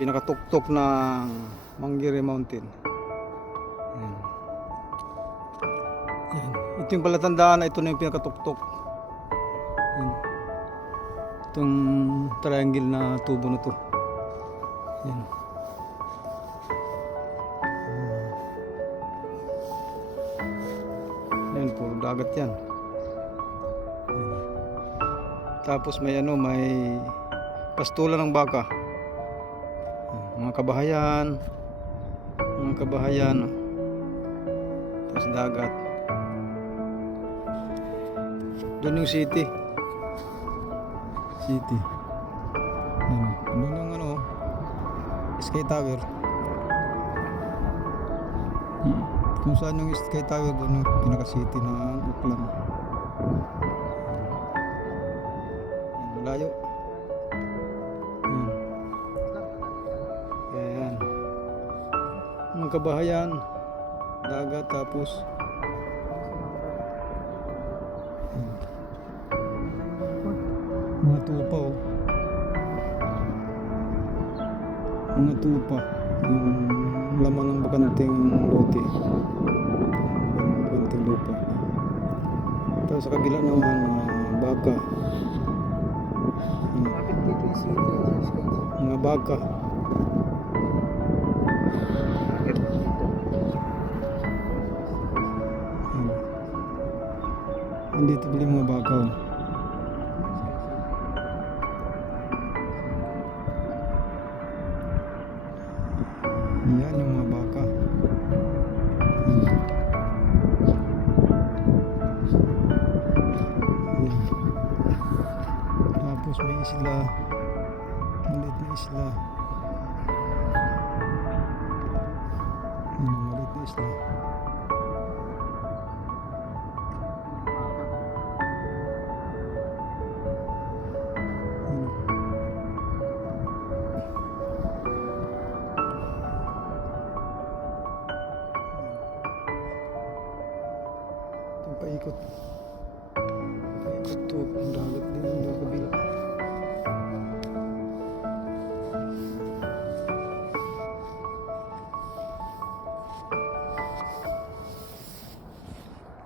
pinakatuktok ng Mangere Mountain. Yan. Yan. Ito yung palatandaan na ito na yung pinakatuktok. Yan. Itong triangle na tubo na to. Yan. Yan, puro dagat yan. Tapos may may pastulan ng baka. Mga kabahayan. Tapos dagat. Doon yung city. Doon yung Sky Tower. Kung saan yung Sky Tower, doon yung pinaka-city ng Auckland. Malayo. Ayan. Mga kabahayan, dagat, tapos mga tupa mga tupa, yung laman ng bakanting lote, bakanting lupa. Tapos sa kabila naman baka, mga baka. Andito bili mga baka. Yan yung mga baka. Tapos may isla, maliit na isla. Maliit na isla. Paikot to ang dagat.